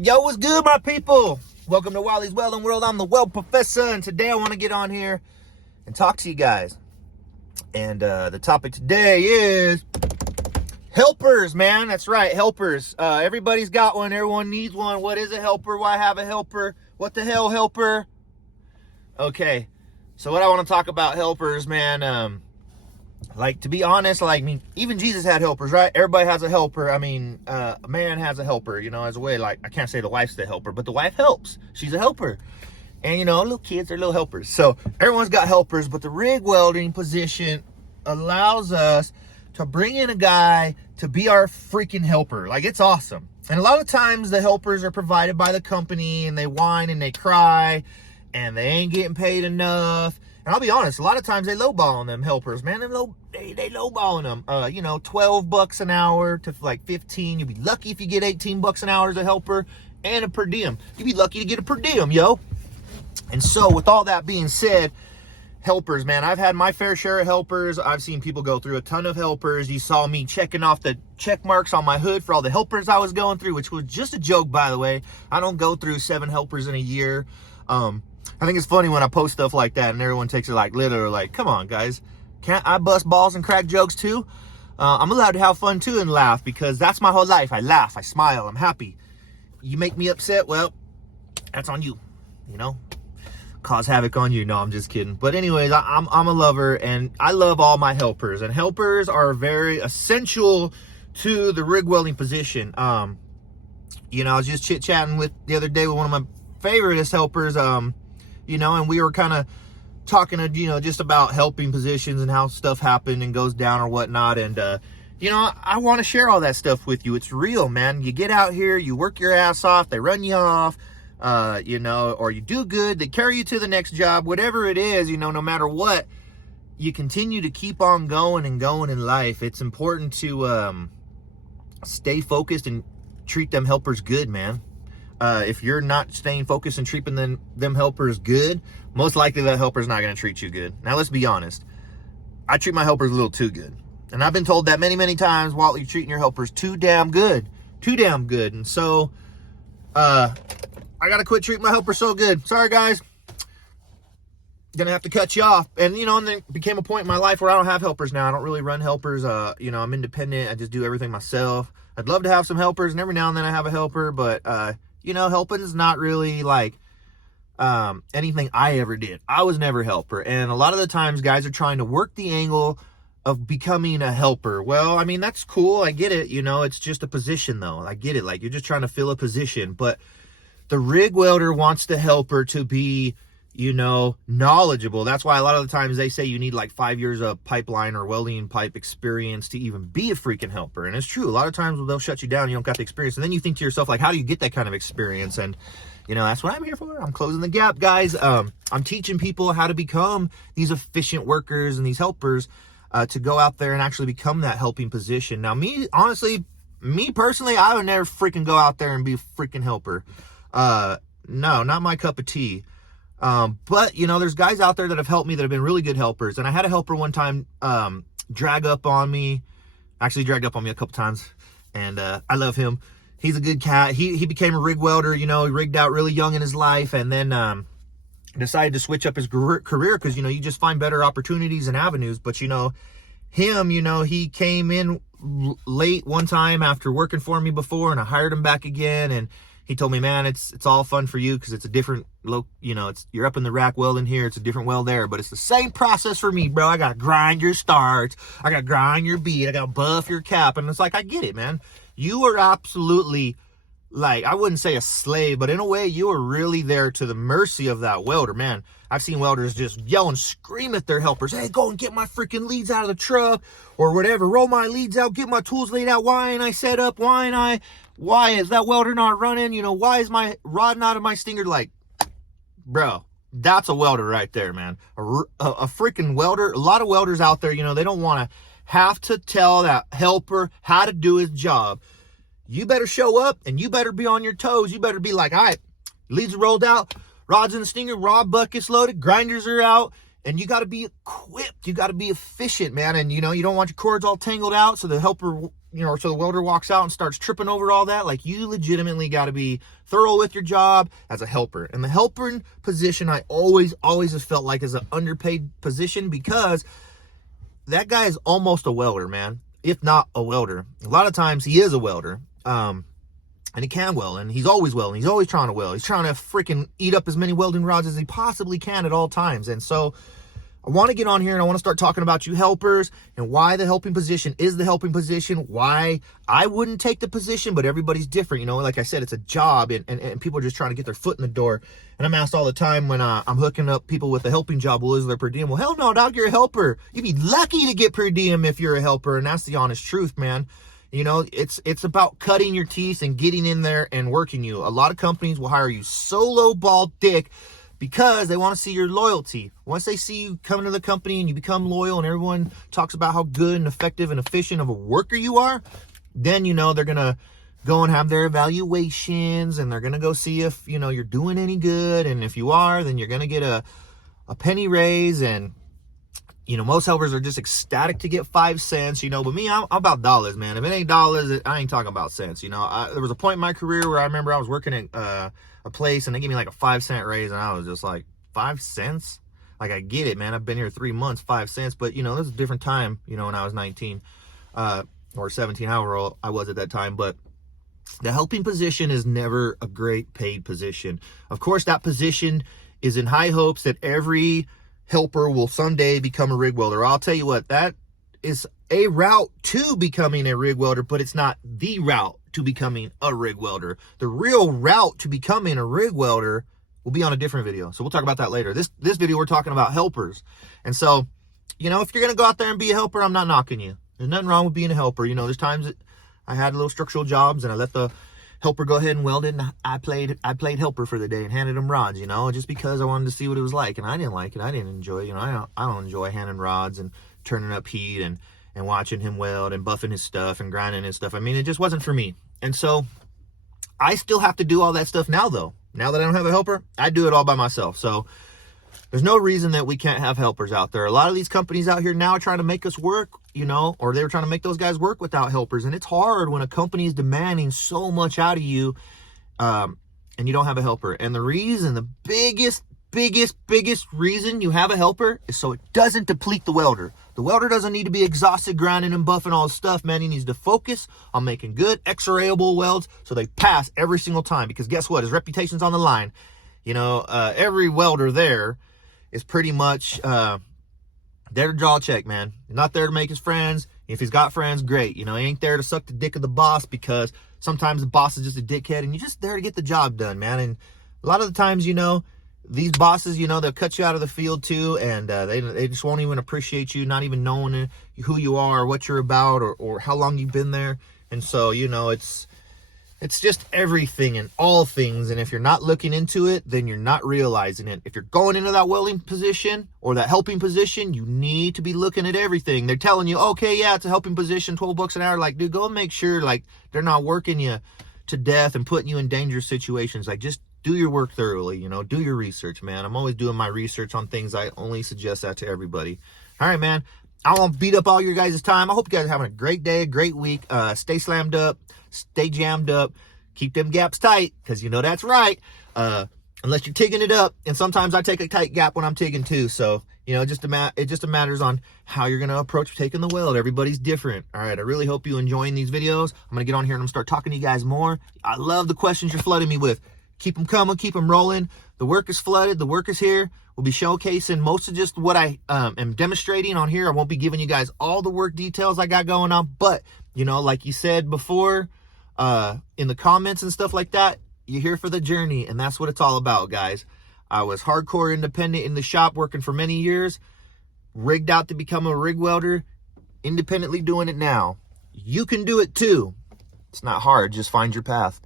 Yo, what's good, my people? Welcome to Wally's Welding World. I'm the Weld Professor, and today I want to get on here and talk to you guys. And the topic today is helpers, man. That's right, helpers. Everybody's got one. Everyone needs one. What is a helper? Why have a helper? What the hell, helper? Okay, so what I want to talk about helpers, man. Like, to be honest, even Jesus had helpers, right? Everybody has a helper. A man has a helper, as a way, I can't say the wife's the helper, but the wife helps. She's a helper. And, little kids are little helpers. So, everyone's got helpers, but the rig welding position allows us to bring in a guy to be our freaking helper. It's awesome. And a lot of times, the helpers are provided by the company, and they whine and they cry, and they ain't getting paid enough. And I'll be honest, a lot of times they lowballing them helpers, man. They lowballing them. $12 an hour to 15. You'll be lucky if you get $18 an hour as a helper and a per diem. You'd be lucky to get a per diem, yo. And so, with all that being said, helpers, man, I've had my fair share of helpers. I've seen people go through a ton of helpers. You saw me checking off the check marks on my hood for all the helpers I was going through, which was just a joke, by the way. I don't go through 7 helpers in a year. I think it's funny when I post stuff like that and everyone takes it literally, come on, guys. Can't I bust balls and crack jokes too? I'm allowed to have fun too and laugh, because that's my whole life. I laugh, I smile, I'm happy. You make me upset, well, that's on you, cause havoc on you. No, I'm just kidding. But anyways, I'm a lover, and I love all my helpers, and helpers are very essential to the rig welding position. I was just chit-chatting with the other day with one of my favoriteest helpers, and we were kind of talking, just about helping positions and how stuff happened and goes down or whatnot. And, I want to share all that stuff with you. It's real, man. You get out here, you work your ass off, they run you off, or you do good, they carry you to the next job, whatever it is, no matter what, you continue to keep on going and going in life. It's important to stay focused and treat them helpers good, man. If you're not staying focused and treating them helpers good, most likely that helper's not going to treat you good. Now, let's be honest. I treat my helpers a little too good. And I've been told that many, many times, Walt, you're treating your helpers too damn good. Too damn good. And so, I got to quit treating my helpers so good. Sorry, guys. Gonna have to cut you off. And, and then became a point in my life where I don't have helpers now. I don't really run helpers. I'm independent. I just do everything myself. I'd love to have some helpers, and every now and then I have a helper, but, helping is not really anything I ever did. I was never a helper. And a lot of the times guys are trying to work the angle of becoming a helper. Well, that's cool. I get it. It's just a position though. I get it. You're just trying to fill a position, but the rig welder wants the helper to be, knowledgeable. That's why a lot of the times they say you need 5 years of pipeline or welding pipe experience to even be a freaking helper. And it's true. A lot of times they'll shut you down. You don't got the experience. And then you think to yourself, how do you get that kind of experience? And, that's what I'm here for. I'm closing the gap, guys. I'm teaching people how to become these efficient workers and these helpers to go out there and actually become that helping position. Now, me personally, I would never freaking go out there and be a freaking helper. No, not my cup of tea. But there's guys out there that have helped me that have been really good helpers. And I had a helper one time, drag up on me, actually dragged up on me a couple times. And, I love him. He's a good cat. He became a rig welder, he rigged out really young in his life. And then, decided to switch up his career. Cause, you just find better opportunities and avenues. But, him, he came in late one time after working for me before, and I hired him back again. And he told me, man, it's all fun for you because it's a different you're up in the rack welding here. It's a different weld there, but it's the same process for me, bro. I got to grind your starts. I got to grind your bead. I got to buff your cap. And it's I get it, man. You are absolutely, I wouldn't say a slave, but in a way, you are really there to the mercy of that welder, man. I've seen welders just yell and scream at their helpers. Hey, go and get my freaking leads out of the truck or whatever. Roll my leads out. Get my tools laid out. Why ain't I set up? Why is that welder not running? Why is my rod not in my stinger? Bro, that's a welder right there, man. A freaking welder. A lot of welders out there, they don't want to have to tell that helper how to do his job. You better show up and you better be on your toes. You better be all right, leads are rolled out, rods in the stinger, rod buckets loaded, grinders are out, and you got to be equipped. You got to be efficient, man. And, you don't want your cords all tangled out so the helper so the welder walks out and starts tripping over all that. Like, you legitimately got to be thorough with your job as a helper. And the helper position, I always have felt like is an underpaid position, because that guy is almost a welder, man, if not a welder. A lot of times he is a welder, and he can weld, and he's always welding. He's always trying to weld. He's trying to freaking eat up as many welding rods as he possibly can at all times. And so I want to get on here and I want to start talking about you helpers and why the helping position is the helping position, why I wouldn't take the position, but everybody's different. Like I said, it's a job, and people are just trying to get their foot in the door. And I'm asked all the time when I'm hooking up people with a helping job, well, is there per diem? Well, hell no, dog, you're a helper. You'd be lucky to get per diem if you're a helper, and that's the honest truth, man. It's about cutting your teeth and getting in there and working you. A lot of companies will hire you solo ball dick because they want to see your loyalty. Once they see you coming to the company and you become loyal and everyone talks about how good and effective and efficient of a worker you are, then, they're going to go and have their evaluations, and they're going to go see if, you're doing any good. And if you are, then you're going to get a penny raise. And, most helpers are just ecstatic to get 5 cents, but me, I'm about dollars, man. If it ain't dollars, I ain't talking about cents. There was a point in my career where I remember I was working at a place and they gave me like a 5 cent raise, and I was just like, 5 cents? Like, I get it, man. I've been here 3 months, 5 cents. But, this is a different time, when I was 19 or 17, however old I was at that time. But the helping position is never a great paid position. Of course, that position is in high hopes that every helper will someday become a rig welder. I'll tell you what, that is a route to becoming a rig welder, but it's not the route to becoming a rig welder. The real route to becoming a rig welder will be on a different video. So we'll talk about that later. This video, we're talking about helpers. And so, if you're going to go out there and be a helper, I'm not knocking you. There's nothing wrong with being a helper. There's times that I had little structural jobs and I let the helper go ahead and weld it, and I played helper for the day and handed him rods, just because I wanted to see what it was like. And I didn't like it. I didn't enjoy it. I don't enjoy handing rods and turning up heat and watching him weld and buffing his stuff and grinding his stuff. I mean, it just wasn't for me. And so I still have to do all that stuff now, though. Now that I don't have a helper, I do it all by myself. So there's no reason that we can't have helpers out there. A lot of these companies out here now are trying to make us work, or they were trying to make those guys work without helpers. And it's hard when a company is demanding so much out of you, and you don't have a helper. And the reason, the biggest reason you have a helper is so it doesn't deplete the welder. The welder doesn't need to be exhausted grinding and buffing all his stuff, man. He needs to focus on making good X-rayable welds so they pass every single time. Because guess what? His reputation's on the line. Every welder there is pretty much there to draw a check, man. He's not there to make his friends. If he's got friends, great. He ain't there to suck the dick of the boss, because sometimes the boss is just a dickhead and you're just there to get the job done, man. And a lot of the times, these bosses, they'll cut you out of the field too, and they just won't even appreciate you, not even knowing who you are or what you're about or how long you've been there. And so, it's just everything and all things. And if you're not looking into it, then you're not realizing it. If you're going into that welding position or that helping position, you need to be looking at everything. They're telling you, okay, yeah, it's a helping position, $12 an hour. Like, dude, go and make sure, like, they're not working you to death and putting you in dangerous situations. Like, just do your work thoroughly, do your research, man. I'm always doing my research on things. I only suggest that to everybody. All right, man. I won't beat up all your guys' time. I hope you guys are having a great day, a great week. Stay slammed up, stay jammed up, keep them gaps tight, because that's right. Unless you're tigging it up, and sometimes I take a tight gap when I'm tigging too. So, it just matters on how you're going to approach taking the weld. Everybody's different. All right, I really hope you're enjoying these videos. I'm going to get on here and I'm going to start talking to you guys more. I love the questions you're flooding me with. Keep them coming, keep them rolling. The work is flooded, the work is here. We'll be showcasing most of just what I am demonstrating on here. I won't be giving you guys all the work details I got going on, but, like you said before, in the comments and stuff like that, you're here for the journey, and that's what it's all about, guys. I was hardcore independent in the shop working for many years, rigged out to become a rig welder, independently doing it now. You can do it too. It's not hard, just find your path.